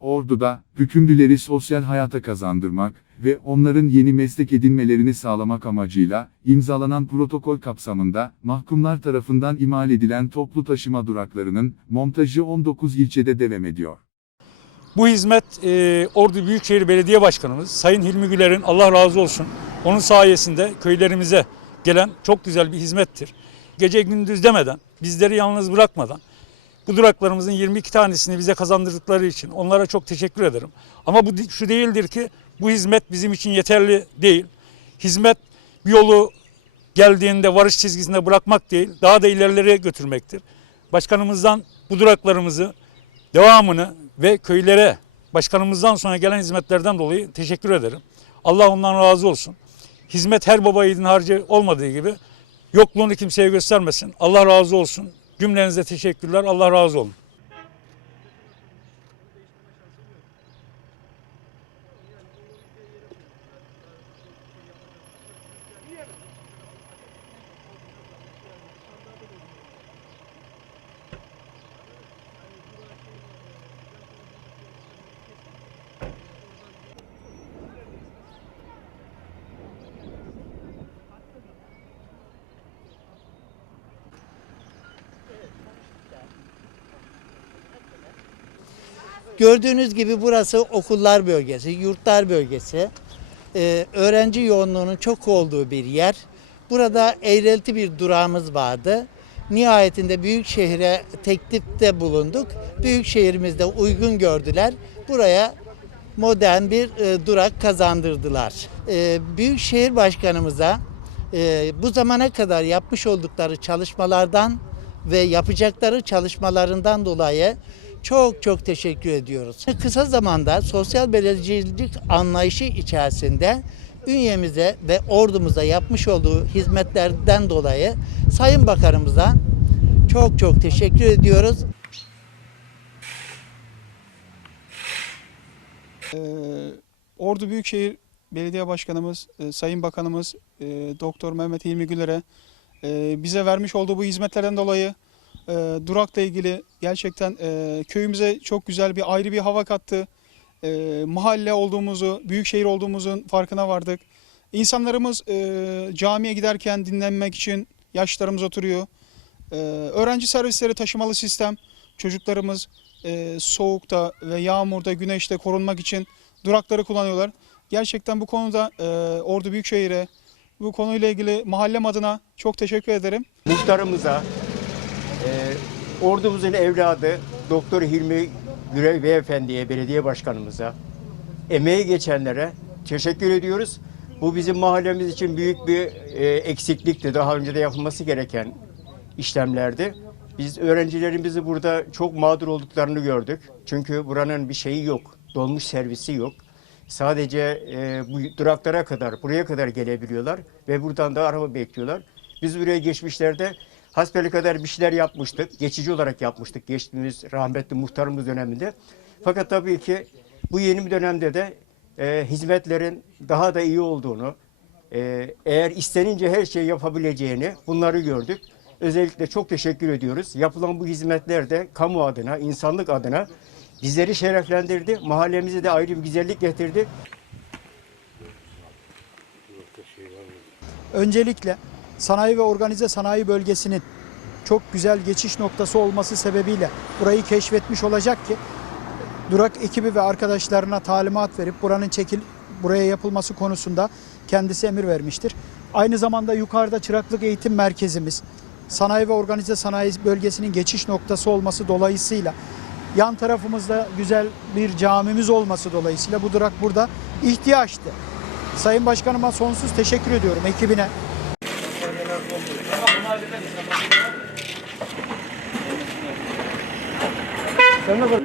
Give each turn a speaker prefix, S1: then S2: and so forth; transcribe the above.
S1: Ordu'da, hükümlüleri sosyal hayata kazandırmak ve onların yeni meslek edinmelerini sağlamak amacıyla, imzalanan protokol kapsamında, mahkumlar tarafından imal edilen toplu taşıma duraklarının, montajı 19 ilçede devam ediyor.
S2: Bu hizmet e, Ordu Büyükşehir Belediye Başkanımız Sayın Hilmi Güler'in Allah razı olsun. Onun sayesinde köylerimize gelen çok güzel bir hizmettir. Gece gündüz demeden, bizleri yalnız bırakmadan bu duraklarımızın 22 tanesini bize kazandırdıkları için onlara çok teşekkür ederim. Ama bu şu değildir ki bu hizmet bizim için yeterli değil. Hizmet bir yolu geldiğinde varış çizgisinde bırakmak değil, daha da ilerilere götürmektir. Başkanımızdan bu duraklarımızı devamını ve köylere başkanımızdan sonra gelen hizmetlerden dolayı teşekkür ederim. Allah ondan razı olsun. Hizmet her baba yiğidin harcı olmadığı gibi yokluğunu kimseye göstermesin. Allah razı olsun. Cümlenize teşekkürler. Allah razı olsun.
S3: Gördüğünüz gibi burası okullar bölgesi, yurtlar bölgesi. Ee, öğrenci yoğunluğunun çok olduğu bir yer. Burada eğrelti bir durağımız vardı. Nihayetinde büyük şehre teklifte bulunduk. Büyük şehrimizde uygun gördüler. Buraya modern bir e, durak kazandırdılar. E, Büyükşehir Başkanımıza e, bu zamana kadar yapmış oldukları çalışmalardan ve yapacakları çalışmalarından dolayı çok çok teşekkür ediyoruz. Kısa zamanda sosyal belediyecilik anlayışı içerisinde ünyemize ve ordumuza yapmış olduğu hizmetlerden dolayı Sayın Bakanımıza çok çok teşekkür ediyoruz.
S4: Ee, Ordu Büyükşehir Belediye Başkanımız, e, Sayın Bakanımız e, Doktor Mehmet İlmi Güler'e e, bize vermiş olduğu bu hizmetlerden dolayı e, durakla ilgili gerçekten e, köyümüze çok güzel bir ayrı bir hava kattı. E, mahalle olduğumuzu, büyükşehir olduğumuzun farkına vardık. İnsanlarımız e, camiye giderken dinlenmek için yaşlarımız oturuyor. E, öğrenci servisleri taşımalı sistem. Çocuklarımız e, soğukta ve yağmurda, güneşte korunmak için durakları kullanıyorlar. Gerçekten bu konuda e, Ordu Büyükşehir'e bu konuyla ilgili mahallem adına çok teşekkür ederim.
S5: muhtarımıza, e, ordumuzun evladı Doktor Hilmi Gürev Beyefendi'ye, belediye başkanımıza, emeği geçenlere teşekkür ediyoruz. Bu bizim mahallemiz için büyük bir e, eksiklikti. Daha önce de yapılması gereken işlemlerdi. Biz öğrencilerimizi burada çok mağdur olduklarını gördük. Çünkü buranın bir şeyi yok. Dolmuş servisi yok. Sadece e, bu duraklara kadar, buraya kadar gelebiliyorlar ve buradan da araba bekliyorlar. Biz buraya geçmişlerde kadar bir şeyler yapmıştık. Geçici olarak yapmıştık geçtiğimiz rahmetli muhtarımız döneminde. Fakat tabii ki bu yeni bir dönemde de e, hizmetlerin daha da iyi olduğunu, e, eğer istenince her şeyi yapabileceğini bunları gördük. Özellikle çok teşekkür ediyoruz. Yapılan bu hizmetler de kamu adına, insanlık adına bizleri şereflendirdi. Mahallemize de ayrı bir güzellik getirdi.
S6: Öncelikle sanayi ve organize sanayi bölgesinin çok güzel geçiş noktası olması sebebiyle burayı keşfetmiş olacak ki Durak ekibi ve arkadaşlarına talimat verip buranın çekil buraya yapılması konusunda kendisi emir vermiştir. Aynı zamanda yukarıda çıraklık eğitim merkezimiz sanayi ve organize sanayi bölgesinin geçiş noktası olması dolayısıyla yan tarafımızda güzel bir camimiz olması dolayısıyla bu durak burada ihtiyaçtı. Sayın Başkanıma sonsuz teşekkür ediyorum ekibine. Sen ne bak?